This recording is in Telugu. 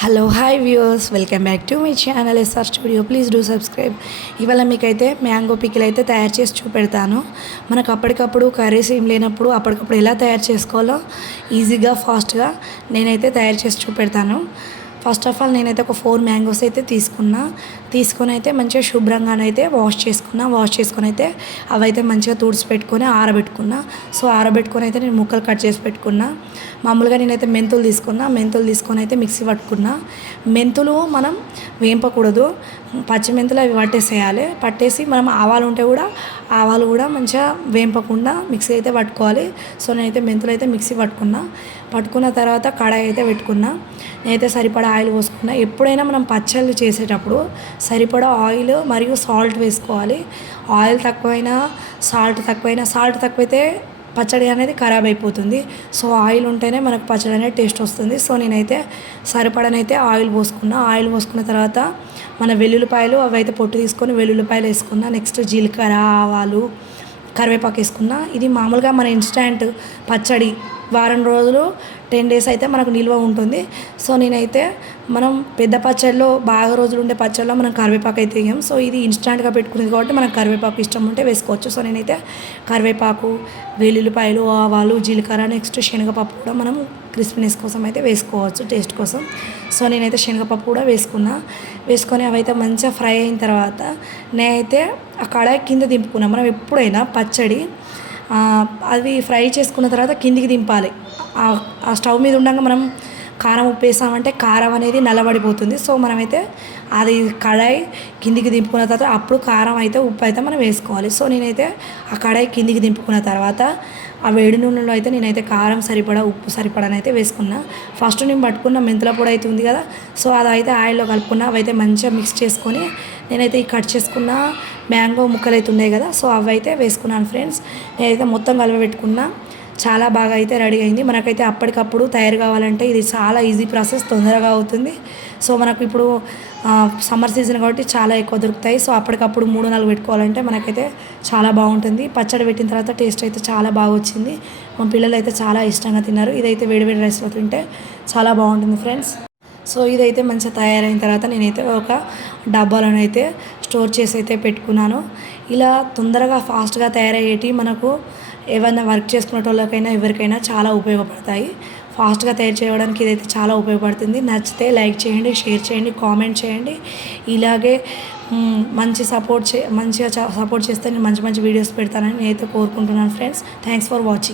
Hello hi viewers welcome back to me channel S R studio please do subscribe ఇవాళ మీకైతే మ్యాంగో పికిల్ అయితే తయారు చేసి చూపెడతాను. మనకు అప్పటికప్పుడు కర్రీస్ ఏం లేనప్పుడు అప్పటికప్పుడు ఎలా తయారు చేసుకోవాలో ఈజీగా ఫాస్ట్గా నేనైతే తయారు చేసి చూపెడతాను. ఫస్ట్ ఆఫ్ ఆల్ నేనైతే ఒక ఫోర్ మ్యాంగోస్ అయితే తీసుకున్నా. తీసుకొని అయితే మంచిగా శుభ్రంగానైతే వాష్ చేసుకున్నా. వాష్ చేసుకొని అయితే అవైతే మంచిగా తుడిచి పెట్టుకొని ఆరబెట్టుకున్నా. సో ఆరబెట్టుకొని అయితే నేను ముక్కలు కట్ చేసి పెట్టుకున్నా. మామూలుగా నేనైతే మెంతులు తీసుకున్నా. మెంతులు తీసుకొని అయితే మిక్సీ పట్టుకున్నా. మెంతులు మనం వేంపకూడదు. పచ్చిమెంతులు అవి పట్టేసేయాలి. పట్టేసి మనం ఆవాలు ఉంటే కూడా ఆవాలు కూడా మంచిగా వేంపకుండా మిక్సీ అయితే పట్టుకోవాలి. సో నేనైతే మెంతులు అయితే మిక్సీ పట్టుకున్నా. పట్టుకున్న తర్వాత కడాయి అయితే పెట్టుకున్నా. నేనైతే సరిపడా ఆయిల్ పోసుకున్నా. ఎప్పుడైనా మనం పచ్చళ్ళు చేసేటప్పుడు సరిపడా ఆయిల్ మరియు సాల్ట్ వేసుకోవాలి. ఆయిల్ తక్కువైనా సాల్ట్ తక్కువైనా సాల్ట్ తక్కువైతే పచ్చడి అనేది ఖరాబ్ అయిపోతుంది. సో ఆయిల్ ఉంటేనే మనకు పచ్చడి అనేది టేస్ట్ వస్తుంది. సో నేనైతే సరిపడనైతే ఆయిల్ పోసుకున్నా. ఆయిల్ పోసుకున్న తర్వాత మన వెల్లుల్లిపాయలు అవి అయితే పొట్టు తీసుకొని వెల్లుల్లిపాయలు వేసుకున్నా. నెక్స్ట్ జీలకర్ర ఆవాలు కరివేపాకు వేసుకున్నా. ఇది మామూలుగా మన ఇన్స్టాంట్ పచ్చడి వారం రోజులు టెన్ డేస్ అయితే మనకు నిల్వ ఉంటుంది. సో నేనైతే మనం పెద్ద పచ్చడిలో బాగా రోజులు ఉండే పచ్చడిలో మనం కరివేపాకు అయితే వేయం సో ఇది ఇన్స్టాంట్గా పెట్టుకునేది కాబట్టి మనకు కరివేపాకు ఇష్టం ఉంటే వేసుకోవచ్చు. సో నేనైతే కరివేపాకు వెల్లుల్లిపాయలు ఆవాలు జీలకర్ర నెక్స్ట్ శనగపప్పు కూడా మనం క్రిస్పీనెస్ కోసం అయితే వేసుకోవచ్చు టేస్ట్ కోసం. సో నేనైతే శనగపప్పు కూడా వేసుకున్నా. వేసుకొని అవైతే మంచిగా ఫ్రై అయిన తర్వాత నేనైతే ఆ కడాయి కింద దింపుకున్నా. మనం ఎప్పుడైనా పచ్చడి అది ఫ్రై చేసుకున్న తర్వాత కిందికి దింపాలి. ఆ స్టవ్ మీద ఉండగా మనం కారం ఉప్పేసామంటే కారం అనేది నల్లబడిపోతుంది. సో మనమైతే అది కడాయి కిందికి దింపుకున్న తర్వాత అప్పుడు కారం అయితే ఉప్పు అయితే మనం వేసుకోవాలి. సో నేనైతే ఆ కడాయి కిందికి దింపుకున్న తర్వాత ఆ వేడి నూనెలో అయితే నేనైతే కారం సరిపడా ఉప్పు సరిపడానైతే వేసుకున్నా. ఫస్ట్ నేను పట్టుకున్న మెంతుల పొడి అయితే ఉంది కదా సో అది అయితే ఆయిల్లో కలుపుకున్నా అవైతే మంచిగా మిక్స్ చేసుకొని నేనైతే ఈ కట్ చేసుకున్న మ్యాంగో ముక్కలు అయితే ఉన్నాయి కదా సో అవి అయితే వేసుకున్నాను ఫ్రెండ్స్ నేనైతే మొత్తం కలవబెట్టుకున్నా. చాలా బాగా అయితే రెడీ అయింది. మనకైతే అప్పటికప్పుడు తయారు కావాలంటే ఇది చాలా ఈజీ ప్రాసెస్ తొందరగా అవుతుంది. సో మనకు ఇప్పుడు సమ్మర్ సీజన్ కాబట్టి చాలా ఎక్కువ దొరుకుతాయి. సో అప్పటికప్పుడు మూడు నాలుగు పెట్టుకోవాలంటే మనకైతే చాలా బాగుంటుంది. పచ్చడి పెట్టిన తర్వాత టేస్ట్ అయితే చాలా బాగా వచ్చింది. మా పిల్లలు అయితే చాలా ఇష్టంగా తిన్నారు. ఇదైతే వేడివేడి రైస్లో తింటే చాలా బాగుంటుంది ఫ్రెండ్స్. సో ఇదైతే మంచిగా తయారైన తర్వాత నేనైతే ఒక డబ్బాలోనైతే స్టోర్ చేసి అయితే పెట్టుకున్నాను. ఇలా తొందరగా ఫాస్ట్గా తయారయ్యేటి మనకు ఏమైనా వర్క్ చేసుకునే వాళ్ళకైనా ఎవరికైనా చాలా ఉపయోగపడతాయి. ఫాస్ట్గా తయారు చేయడానికి ఇదైతే చాలా ఉపయోగపడుతుంది. నచ్చితే లైక్ చేయండి షేర్ చేయండి కామెంట్ చేయండి. ఇలాగే మంచి సపోర్ట్ చే మంచిగా సపోర్ట్ చేస్తే నేను మంచి మంచి వీడియోస్ పెడతానని నేనైతే కోరుకుంటున్నాను ఫ్రెండ్స్. Thanks for watching.